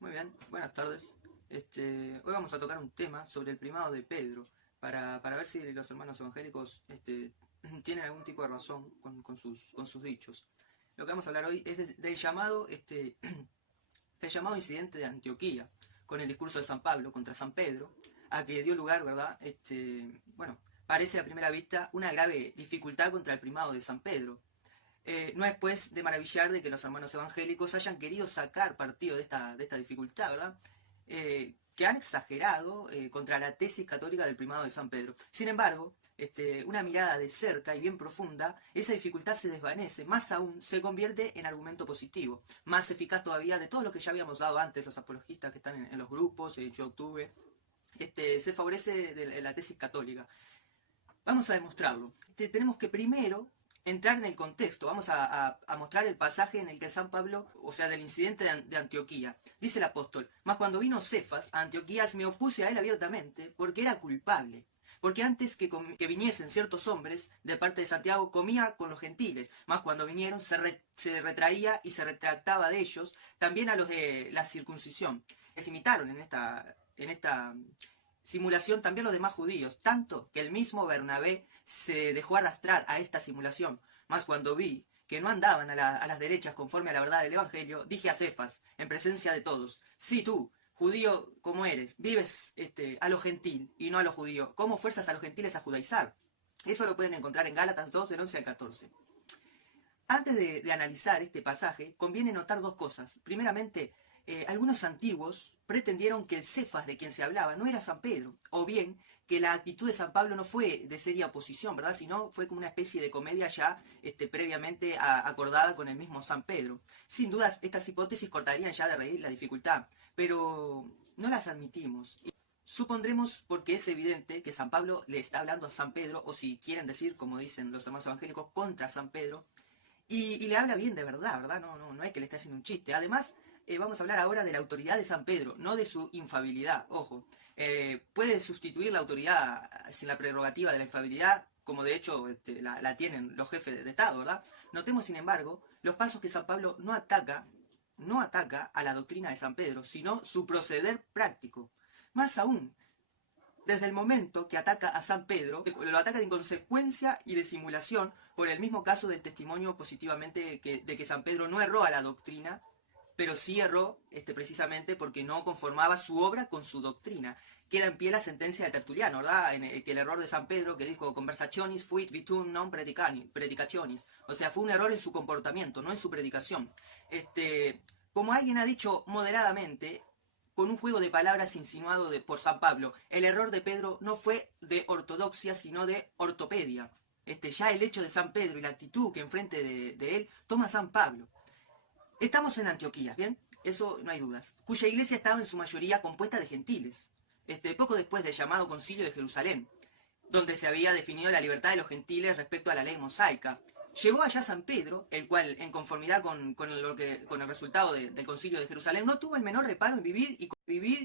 Muy bien, buenas tardes. Hoy vamos a tocar un tema sobre el primado de Pedro, para ver si los hermanos evangélicos tienen algún tipo de razón con sus dichos. Lo que vamos a hablar hoy es del llamado, del llamado incidente de Antioquía, con el discurso de San Pablo contra San Pedro, a que dio lugar, ¿verdad? Bueno, parece a primera vista una grave dificultad contra el primado de San Pedro. No es pues de maravillar de que los hermanos evangélicos hayan querido sacar partido de esta dificultad, ¿verdad? Que han exagerado contra la tesis católica del primado de San Pedro. Sin embargo, una mirada de cerca y bien profunda, esa dificultad se desvanece, más aún se convierte en argumento positivo, más eficaz todavía de todo lo que ya habíamos dado antes, los apologistas que están en los grupos, yo tuve, se favorece de la tesis católica. Vamos a demostrarlo. Tenemos que primero entrar en el contexto. Vamos a mostrar el pasaje en el que San Pablo, o sea, del incidente de Antioquía. Dice el apóstol: mas cuando vino Cefas a Antioquías me opuse a él abiertamente, porque era culpable. Porque antes que viniesen ciertos hombres de parte de Santiago, comía con los gentiles, mas cuando vinieron se retraía y se retractaba de ellos, también a los de la circuncisión. Les imitaron en esta simulación también los demás judíos, tanto que el mismo Bernabé se dejó arrastrar a esta simulación. Mas cuando vi que no andaban a las derechas conforme a la verdad del Evangelio, dije a Cefas, en presencia de todos: si tú, judío como eres, vives a lo gentil y no a lo judío, ¿cómo fuerzas a los gentiles a judaizar? Eso lo pueden encontrar en Gálatas 2, del 11 al 14. Antes de analizar este pasaje, conviene notar dos cosas. Primeramente, algunos antiguos pretendieron que el Cefas de quien se hablaba no era San Pedro, o bien que la actitud de San Pablo no fue de seria oposición, ¿verdad? Sino fue como una especie de comedia ya previamente acordada con el mismo San Pedro. Sin dudas, estas hipótesis cortarían ya de raíz la dificultad, pero no las admitimos. Supondremos, porque es evidente, que San Pablo le está hablando a San Pedro, o si quieren decir, como dicen los hermanos evangélicos, contra San Pedro, y le habla bien de verdad, ¿verdad? No es que le esté haciendo un chiste. Además, vamos a hablar ahora de la autoridad de San Pedro, no de su infabilidad. Ojo, puede sustituir la autoridad sin la prerrogativa de la infabilidad, como de hecho la tienen los jefes de Estado, ¿verdad? Notemos, sin embargo, los pasos que San Pablo no ataca a la doctrina de San Pedro, sino su proceder práctico. Más aún, desde el momento que ataca a San Pedro, lo ataca de inconsecuencia y de simulación por el mismo caso del testimonio positivamente de que San Pedro no erró a la doctrina, pero sí erró precisamente porque no conformaba su obra con su doctrina. Queda en pie la sentencia de Tertuliano, ¿verdad? Que el error de San Pedro, que dijo conversationis fuit vitum non predicationis, o sea, fue un error en su comportamiento, no en su predicación. Como alguien ha dicho moderadamente, con un juego de palabras insinuado por San Pablo, el error de Pedro no fue de ortodoxia, sino de ortopedia. Ya el hecho de San Pedro y la actitud que enfrente de él toma San Pablo. Estamos en Antioquía, ¿bien? Eso no hay dudas, cuya iglesia estaba en su mayoría compuesta de gentiles, poco después del llamado Concilio de Jerusalén, donde se había definido la libertad de los gentiles respecto a la ley mosaica. Llegó allá San Pedro, el cual, en conformidad con el resultado del concilio de Jerusalén, no tuvo el menor reparo en vivir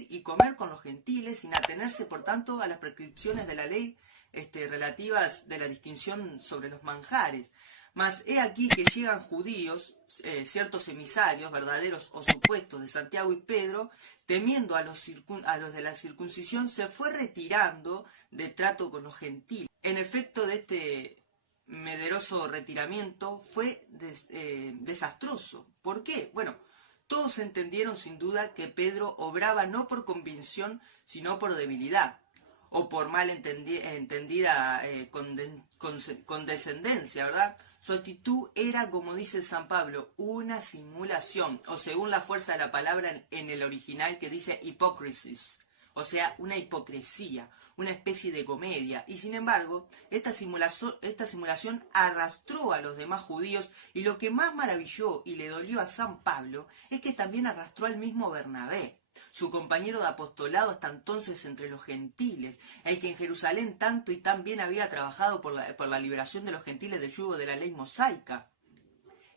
y comer con los gentiles, sin atenerse, por tanto, a las prescripciones de la ley relativas de la distinción sobre los manjares. Mas he aquí que llegan judíos, ciertos emisarios, verdaderos o supuestos, de Santiago y Pedro, temiendo a los de la circuncisión, se fue retirando de trato con los gentiles. En efecto, de este mederoso retiramiento fue desastroso. ¿Por qué? Bueno, todos entendieron sin duda que Pedro obraba no por convicción, sino por debilidad, o por mal entendida condescendencia, ¿verdad? Su actitud era, como dice San Pablo, una simulación, o según la fuerza de la palabra en el original, que dice hypocrisis, o sea, una hipocresía, una especie de comedia. Y sin embargo, esta simulación arrastró a los demás judíos, y lo que más maravilló y le dolió a San Pablo es que también arrastró al mismo Bernabé, su compañero de apostolado hasta entonces entre los gentiles, el que en Jerusalén tanto y tan bien había trabajado por la liberación de los gentiles del yugo de la ley mosaica.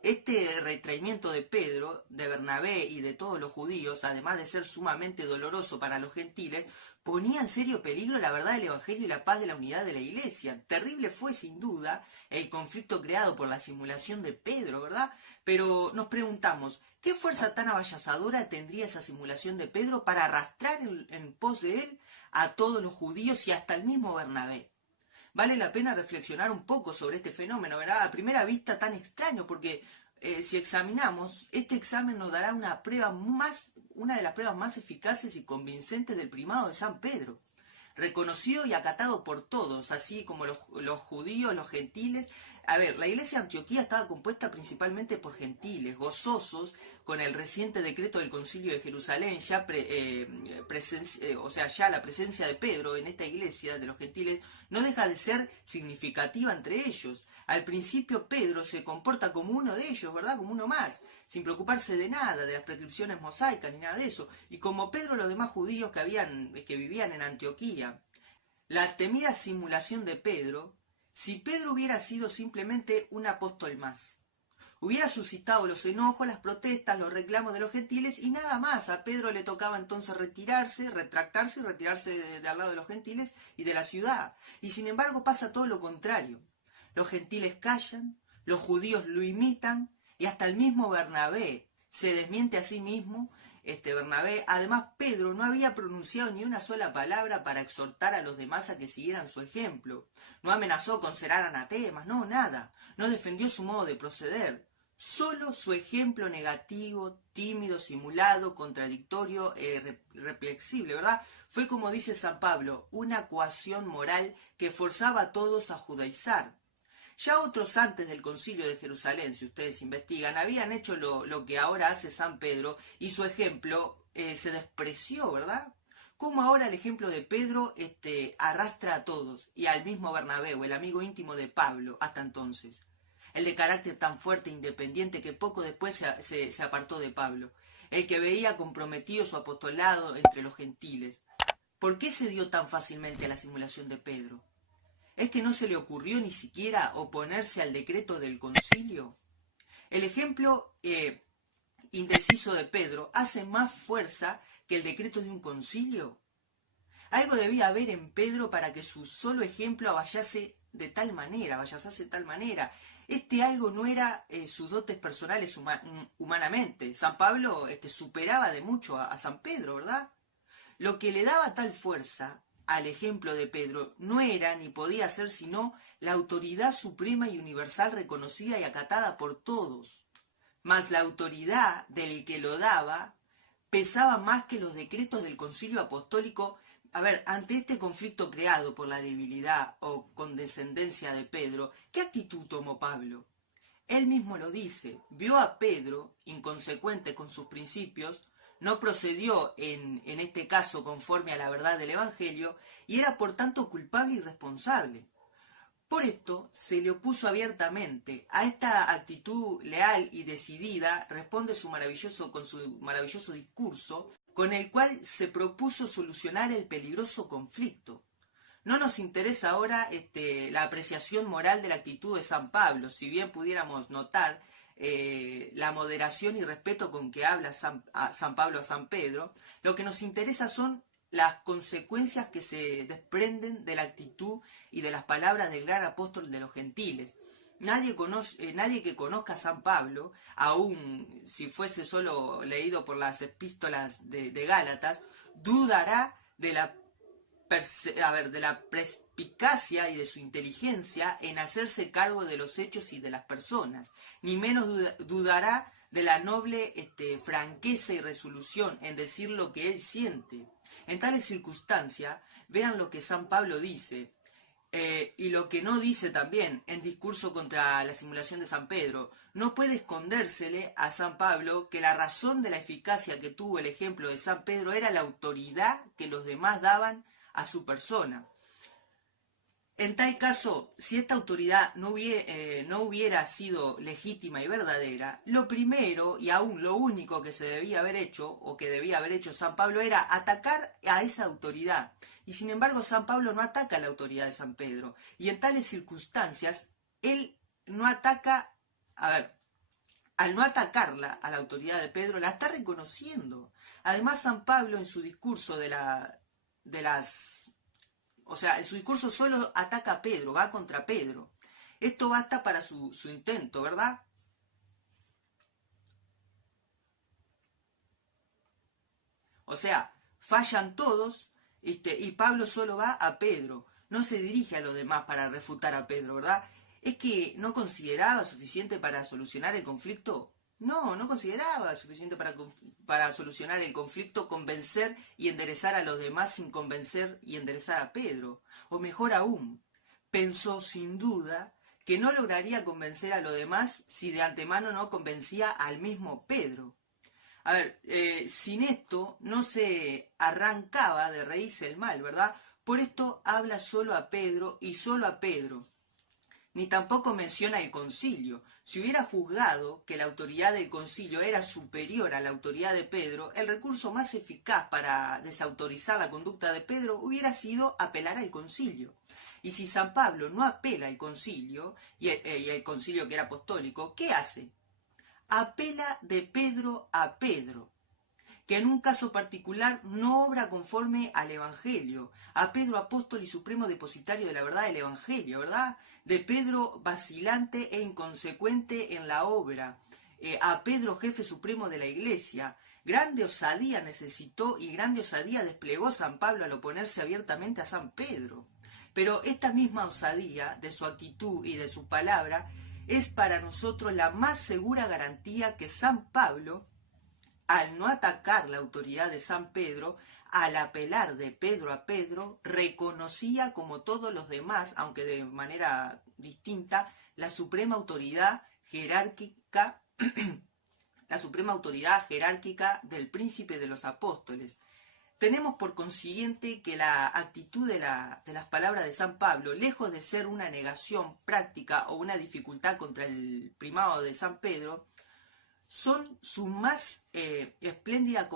Este retraimiento de Pedro, de Bernabé y de todos los judíos, además de ser sumamente doloroso para los gentiles, ponía en serio peligro la verdad del Evangelio y la paz de la unidad de la Iglesia. Terrible fue, sin duda, el conflicto creado por la simulación de Pedro, ¿verdad? Pero nos preguntamos, ¿qué fuerza tan avallazadora tendría esa simulación de Pedro para arrastrar en pos de él a todos los judíos y hasta el mismo Bernabé? Vale la pena reflexionar un poco sobre este fenómeno, ¿verdad? A primera vista tan extraño, porque si examinamos, este examen nos dará una de las pruebas más eficaces y convincentes del primado de San Pedro, reconocido y acatado por todos, así como los judíos, los gentiles. A ver, la iglesia de Antioquía estaba compuesta principalmente por gentiles, gozosos con el reciente decreto del Concilio de Jerusalén, ya la presencia de Pedro en esta iglesia de los gentiles no deja de ser significativa entre ellos. Al principio Pedro se comporta como uno de ellos, ¿verdad? Como uno más, sin preocuparse de nada, de las prescripciones mosaicas ni nada de eso. Y como Pedro, los demás judíos que vivían en Antioquía. La temida simulación de Pedro, si Pedro hubiera sido simplemente un apóstol más, hubiera suscitado los enojos, las protestas, los reclamos de los gentiles y nada más. A Pedro le tocaba entonces retractarse y retirarse de al lado de los gentiles y de la ciudad. Y sin embargo pasa todo lo contrario. Los gentiles callan, los judíos lo imitan y hasta el mismo Bernabé se desmiente a sí mismo. Bernabé, además Pedro no había pronunciado ni una sola palabra para exhortar a los demás a que siguieran su ejemplo. No amenazó con ser anatemas, no, nada. No defendió su modo de proceder. Solo su ejemplo negativo, tímido, simulado, contradictorio, irreflexible, ¿verdad? Fue, como dice San Pablo, una coacción moral que forzaba a todos a judaizar. Ya otros antes del Concilio de Jerusalén, si ustedes investigan, habían hecho lo que ahora hace San Pedro y su ejemplo se despreció, ¿verdad? Como ahora el ejemplo de Pedro arrastra a todos y al mismo Bernabé, el amigo íntimo de Pablo, hasta entonces. El de carácter tan fuerte e independiente que poco después se apartó de Pablo. El que veía comprometido su apostolado entre los gentiles. ¿Por qué se dio tan fácilmente a la simulación de Pedro? ¿Es que no se le ocurrió ni siquiera oponerse al decreto del concilio? El ejemplo indeciso de Pedro hace más fuerza que el decreto de un concilio. Algo debía haber en Pedro para que su solo ejemplo avallazase de tal manera. Este algo no era sus dotes personales humanamente. San Pablo superaba de mucho a San Pedro, ¿verdad? Lo que le daba tal fuerza al ejemplo de Pedro no era ni podía ser sino la autoridad suprema y universal reconocida y acatada por todos. Mas la autoridad del que lo daba pesaba más que los decretos del Concilio Apostólico. A ver, ante este conflicto creado por la debilidad o condescendencia de Pedro, ¿qué actitud tomó Pablo? Él mismo lo dice, vio a Pedro, inconsecuente con sus principios, no procedió en este caso conforme a la verdad del Evangelio y era por tanto culpable y responsable. Por esto se le opuso abiertamente. A esta actitud leal y decidida responde con su maravilloso discurso, con el cual se propuso solucionar el peligroso conflicto. No nos interesa ahora la apreciación moral de la actitud de San Pablo, si bien pudiéramos notar la moderación y respeto con que habla San Pablo a San Pedro. Lo que nos interesa son las consecuencias que se desprenden de la actitud y de las palabras del gran apóstol de los gentiles. Nadie que conozca a San Pablo, aun si fuese solo leído por las epístolas de Gálatas, dudará de la perspicacia y de su inteligencia en hacerse cargo de los hechos y de las personas, ni menos dudará de la noble franqueza y resolución en decir lo que él siente. En tales circunstancias, vean lo que San Pablo dice, y lo que no dice también en discurso contra la simulación de San Pedro. No puede escondérsele a San Pablo que la razón de la eficacia que tuvo el ejemplo de San Pedro era la autoridad que los demás daban a su persona. En tal caso, si esta autoridad no hubiera sido legítima y verdadera, lo primero y aún lo único que se debía haber hecho, o que debía haber hecho San Pablo, era atacar a esa autoridad. Y sin embargo, San Pablo no ataca a la autoridad de San Pedro. Y en tales circunstancias, él no ataca, al no atacarla a la autoridad de Pedro, la está reconociendo. Además, San Pablo en su discurso o sea, en su discurso solo ataca a Pedro, va contra Pedro. Esto basta para su intento, ¿verdad? O sea, fallan todos, y Pablo solo va a Pedro. No se dirige a los demás para refutar a Pedro, ¿verdad? ¿Es que no consideraba suficiente para solucionar el conflicto? No, no consideraba suficiente para solucionar el conflicto, convencer y enderezar a los demás sin convencer y enderezar a Pedro. O mejor aún, pensó sin duda que no lograría convencer a los demás si de antemano no convencía al mismo Pedro. A ver, sin esto no se arrancaba de raíz el mal, ¿verdad? Por esto habla solo a Pedro y solo a Pedro. Ni tampoco menciona el concilio. Si hubiera juzgado que la autoridad del concilio era superior a la autoridad de Pedro, el recurso más eficaz para desautorizar la conducta de Pedro hubiera sido apelar al concilio. Y si San Pablo no apela al concilio, y el concilio que era apostólico, ¿qué hace? Apela de Pedro a Pedro, que en un caso particular no obra conforme al Evangelio, a Pedro apóstol y supremo depositario de la verdad del Evangelio, ¿verdad? De Pedro vacilante e inconsecuente en la obra, a Pedro jefe supremo de la Iglesia. Grande osadía necesitó y grande osadía desplegó San Pablo al oponerse abiertamente a San Pedro. Pero esta misma osadía de su actitud y de su palabra es para nosotros la más segura garantía que San Pablo, al no atacar la autoridad de San Pedro, al apelar de Pedro a Pedro, reconocía como todos los demás, aunque de manera distinta, la suprema autoridad jerárquica, la suprema autoridad jerárquica del príncipe de los apóstoles. Tenemos por consiguiente que la actitud de las palabras de San Pablo, lejos de ser una negación práctica o una dificultad contra el primado de San Pedro, son su más espléndida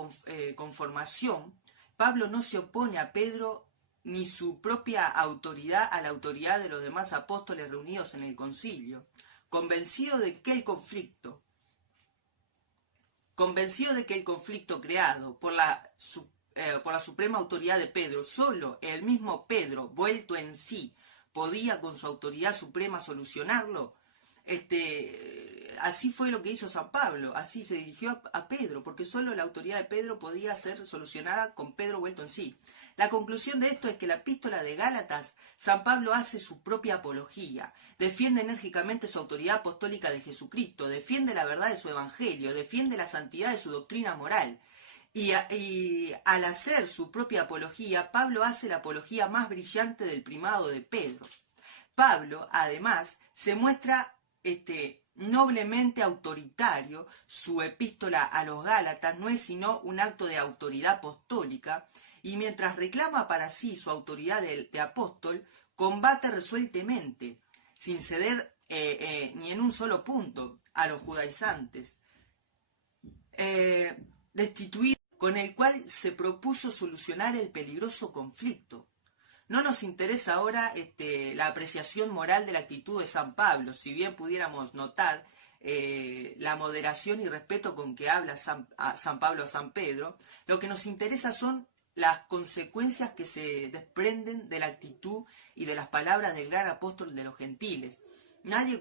conformación. Pablo no se opone a Pedro ni su propia autoridad a la autoridad de los demás apóstoles reunidos en el concilio, convencido de que el conflicto creado por la suprema autoridad de Pedro, solo el mismo Pedro, vuelto en sí, podía con su autoridad suprema solucionarlo. Así fue lo que hizo San Pablo, así se dirigió a Pedro, porque solo la autoridad de Pedro podía ser solucionada con Pedro vuelto en sí. La conclusión de esto es que la epístola de Gálatas, San Pablo hace su propia apología, defiende enérgicamente su autoridad apostólica de Jesucristo, defiende la verdad de su evangelio, defiende la santidad de su doctrina moral. Y al hacer su propia apología, Pablo hace la apología más brillante del primado de Pedro. Pablo, además, se muestra noblemente autoritario. Su epístola a los Gálatas no es sino un acto de autoridad apostólica, y mientras reclama para sí su autoridad de apóstol, combate resueltamente, sin ceder ni en un solo punto, a los judaizantes, destituido, con el cual se propuso solucionar el peligroso conflicto. No nos interesa ahora la apreciación moral de la actitud de San Pablo, si bien pudiéramos notar la moderación y respeto con que habla San Pablo a San Pedro. Lo que nos interesa son las consecuencias que se desprenden de la actitud y de las palabras del gran apóstol de los gentiles. Nadie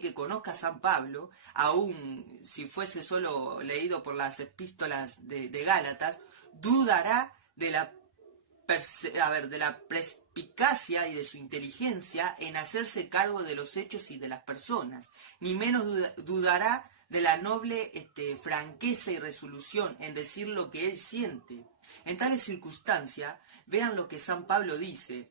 que conozca a San Pablo, aun si fuese solo leído por las epístolas de Gálatas, dudará de la perspicacia y de su inteligencia en hacerse cargo de los hechos y de las personas, ni menos dudará de la noble franqueza y resolución en decir lo que él siente. En tales circunstancias, vean lo que San Pablo dice,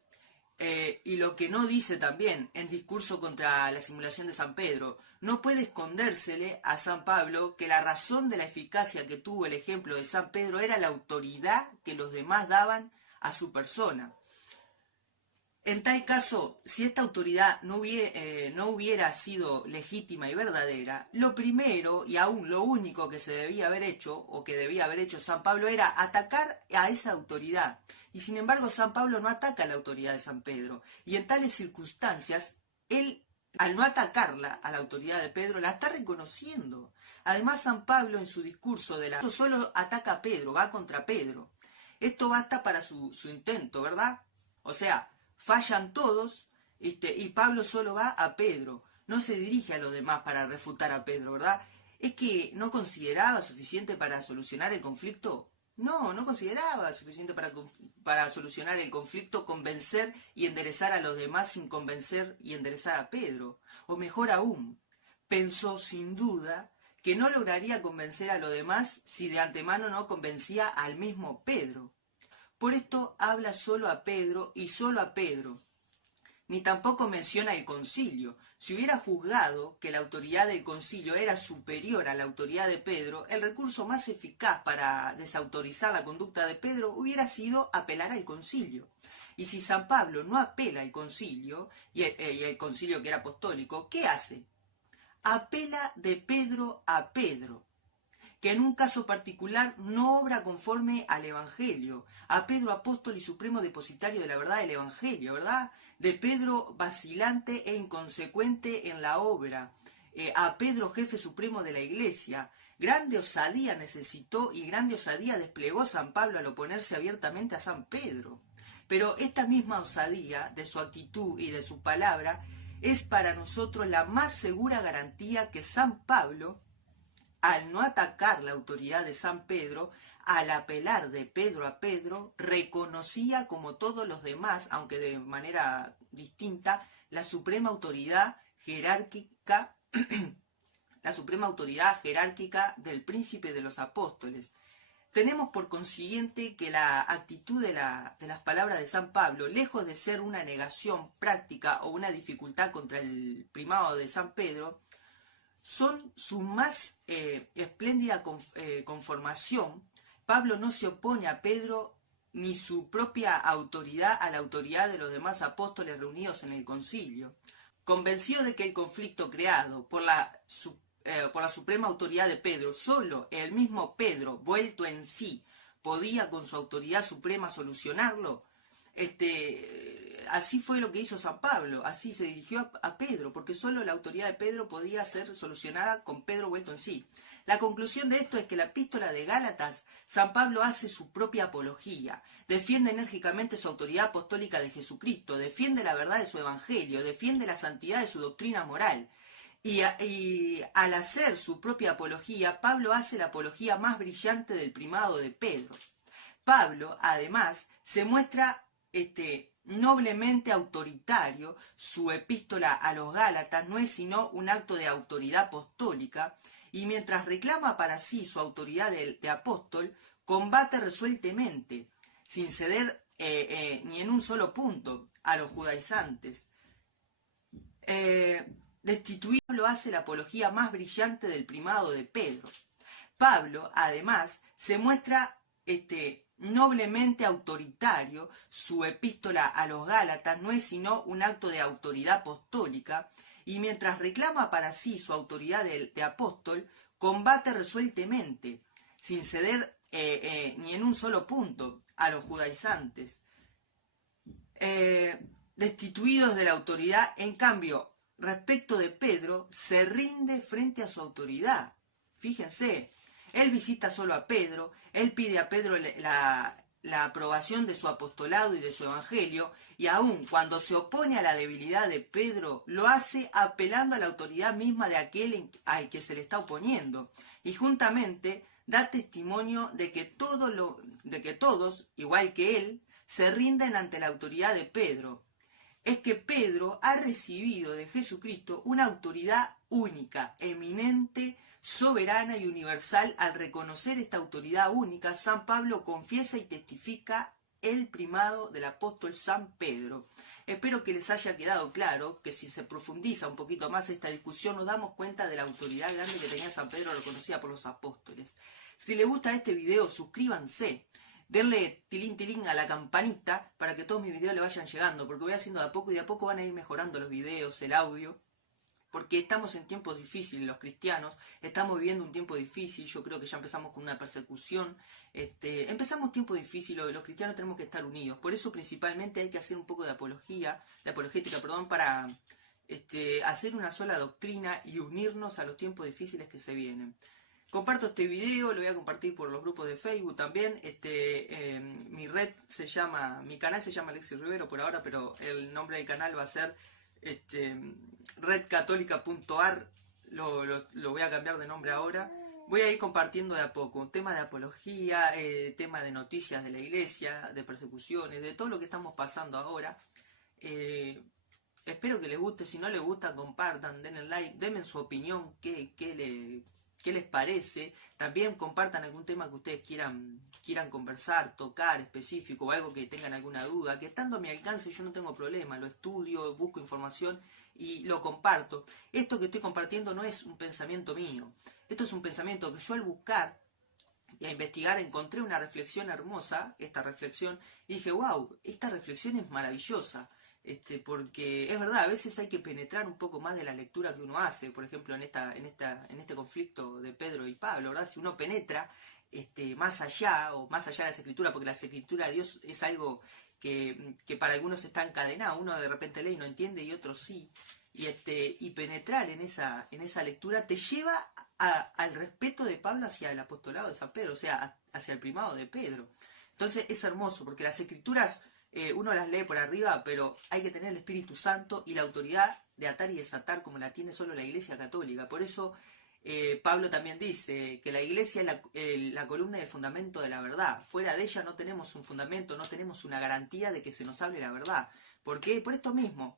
y lo que no dice también en discurso contra la simulación de San Pedro. No puede escondérsele a San Pablo que la razón de la eficacia que tuvo el ejemplo de San Pedro era la autoridad que los demás daban a su persona. En tal caso, si esta autoridad no hubiera sido legítima y verdadera, lo primero y aún lo único que se debía haber hecho, o que debía haber hecho San Pablo, era atacar a esa autoridad. Y sin embargo, San Pablo no ataca a la autoridad de San Pedro. Y en tales circunstancias, él Al no atacarla a la autoridad de Pedro, la está reconociendo. Además, San Pablo en su discurso esto solo ataca a Pedro, va contra Pedro. Esto basta para su intento, ¿verdad? O sea, fallan todos, y Pablo solo va a Pedro. No se dirige a los demás para refutar a Pedro, ¿verdad? ¿Es que no consideraba suficiente para solucionar el conflicto? No consideraba suficiente para solucionar el conflicto, convencer y enderezar a los demás sin convencer y enderezar a Pedro. O mejor aún, pensó sin duda que no lograría convencer a los demás si de antemano no convencía al mismo Pedro. Por esto habla solo a Pedro y solo a Pedro. Ni tampoco menciona el concilio. Si hubiera juzgado que la autoridad del concilio era superior a la autoridad de Pedro, el recurso más eficaz para desautorizar la conducta de Pedro hubiera sido apelar al concilio. Y si San Pablo no apela al concilio, y el concilio que era apostólico, ¿qué hace? Apela de Pedro a Pedro, que en un caso particular no obra conforme al Evangelio, a Pedro apóstol y supremo depositario de la verdad del Evangelio, ¿verdad? De Pedro vacilante e inconsecuente en la obra, a Pedro jefe supremo de la Iglesia. Grande osadía necesitó y grande osadía desplegó San Pablo al oponerse abiertamente a San Pedro. Pero esta misma osadía de su actitud y de su palabra es para nosotros la más segura garantía que San Pablo, al no atacar la autoridad de San Pedro, al apelar de Pedro a Pedro, reconocía como todos los demás, aunque de manera distinta, la suprema autoridad jerárquica, la suprema autoridad jerárquica del príncipe de los apóstoles. Tenemos por consiguiente que la actitud de las palabras de San Pablo, lejos de ser una negación práctica o una dificultad contra el primado de San Pedro, son su más espléndida conformación. Pablo no se opone a Pedro ni su propia autoridad a la autoridad de los demás apóstoles reunidos en el concilio. Convencido de que el conflicto creado por la suprema autoridad de Pedro, solo el mismo Pedro, vuelto en sí, podía con su autoridad suprema solucionarlo, así fue lo que hizo San Pablo, así se dirigió a Pedro, porque solo la autoridad de Pedro podía ser solucionada con Pedro vuelto en sí. La conclusión de esto es que la epístola de Gálatas, San Pablo hace su propia apología, defiende enérgicamente su autoridad apostólica de Jesucristo, defiende la verdad de su evangelio, defiende la santidad de su doctrina moral. Y al hacer su propia apología, Pablo hace la apología más brillante del primado de Pedro. Pablo, además, se muestra noblemente autoritario. Su epístola a los Gálatas no es sino un acto de autoridad apostólica, y mientras reclama para sí su autoridad de apóstol, combate resueltamente, sin ceder ni en un solo punto, a los judaizantes. Destituido, Pablo hace la apología más brillante del primado de Pedro. Pablo, además, se muestra noblemente autoritario. Su epístola a los Gálatas no es sino un acto de autoridad apostólica, y mientras reclama para sí su autoridad de apóstol, combate resueltamente, sin ceder ni en un solo punto, a los judaizantes. Destituidos de la autoridad, en cambio, respecto de Pedro, se rinde frente a su autoridad. Fíjense, él visita solo a Pedro, él pide a Pedro la aprobación de su apostolado y de su evangelio, y aun cuando se opone a la debilidad de Pedro, lo hace apelando a la autoridad misma de aquel al que se le está oponiendo, y juntamente da testimonio de que todos, igual que él, se rinden ante la autoridad de Pedro. Es que Pedro ha recibido de Jesucristo una autoridad única, eminente, soberana y universal. Al reconocer esta autoridad única, San Pablo confiesa y testifica el primado del apóstol San Pedro. Espero que les haya quedado claro que si se profundiza un poquito más esta discusión, nos damos cuenta de la autoridad grande que tenía San Pedro, reconocida por los apóstoles. Si les gusta este video, suscríbanse. Denle tilín tilín a la campanita para que todos mis videos le vayan llegando, porque voy haciendo de a poco y de a poco van a ir mejorando los videos, el audio, porque estamos en tiempos difíciles los cristianos, estamos viviendo un tiempo difícil. Yo creo que ya empezamos con una persecución, empezamos tiempo difícil, los cristianos tenemos que estar unidos, por eso principalmente hay que hacer un poco de apologética, para hacer una sola doctrina y unirnos a los tiempos difíciles que se vienen. Comparto este video, lo voy a compartir por los grupos de Facebook también. Mi canal se llama Alexis Rivero por ahora, pero el nombre del canal va a ser redcatólica.ar. Lo voy a cambiar de nombre ahora. Voy a ir compartiendo de a poco un tema de apología, tema de noticias de la iglesia, de persecuciones, de todo lo que estamos pasando ahora. Espero que les guste. Si no les gusta, compartan, denle like, denme su opinión, qué les parece. También compartan algún tema que ustedes quieran conversar, tocar específico, o algo que tengan alguna duda, que estando a mi alcance yo no tengo problema, lo estudio, busco información y lo comparto. Esto que estoy compartiendo no es un pensamiento mío, esto es un pensamiento que yo al buscar y a investigar encontré una reflexión hermosa, esta reflexión, y dije, wow, esta reflexión es maravillosa. Porque es verdad, a veces hay que penetrar un poco más de la lectura que uno hace, por ejemplo en este conflicto de Pedro y Pablo, ¿verdad? Si uno penetra más allá, o más allá de las escrituras, porque las escrituras de Dios es algo que para algunos está encadenado, uno de repente lee y no entiende y otros sí, y penetrar en esa lectura te lleva al respeto de Pablo hacia el apostolado de San Pedro, o sea, hacia el primado de Pedro. Entonces es hermoso, porque las escrituras uno las lee por arriba, pero hay que tener el Espíritu Santo y la autoridad de atar y desatar como la tiene solo la Iglesia Católica. Por eso Pablo también dice que la Iglesia es la columna y el fundamento de la verdad. Fuera de ella no tenemos un fundamento, no tenemos una garantía de que se nos hable la verdad. ¿Por qué? Por esto mismo.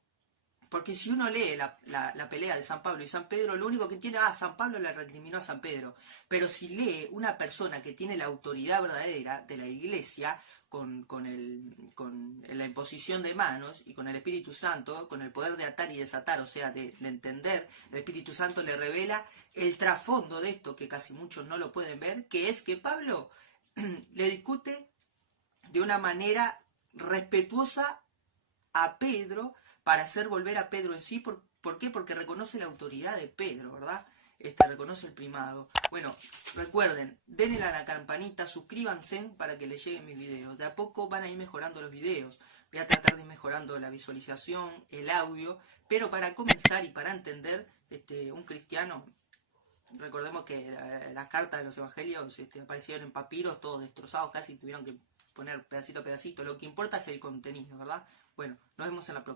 Porque si uno lee la pelea de San Pablo y San Pedro, lo único que entiende, San Pablo le recriminó a San Pedro. Pero si lee una persona que tiene la autoridad verdadera de la iglesia, con la imposición de manos y con el Espíritu Santo, con el poder de atar y desatar, o sea, de entender, el Espíritu Santo le revela el trasfondo de esto, que casi muchos no lo pueden ver, que es que Pablo le discute de una manera respetuosa a Pedro, para hacer volver a Pedro en sí. ¿Por qué? Porque reconoce la autoridad de Pedro, ¿verdad? Reconoce el primado. Bueno, recuerden, denle a la campanita, suscríbanse para que les lleguen mis videos. De a poco van a ir mejorando los videos. Voy a tratar de ir mejorando la visualización, el audio, pero para comenzar y para entender, un cristiano, recordemos que las cartas de los evangelios aparecieron en papiros, todos destrozados, casi tuvieron que poner pedacito a pedacito. Lo que importa es el contenido, ¿verdad? Bueno, nos vemos en la próxima.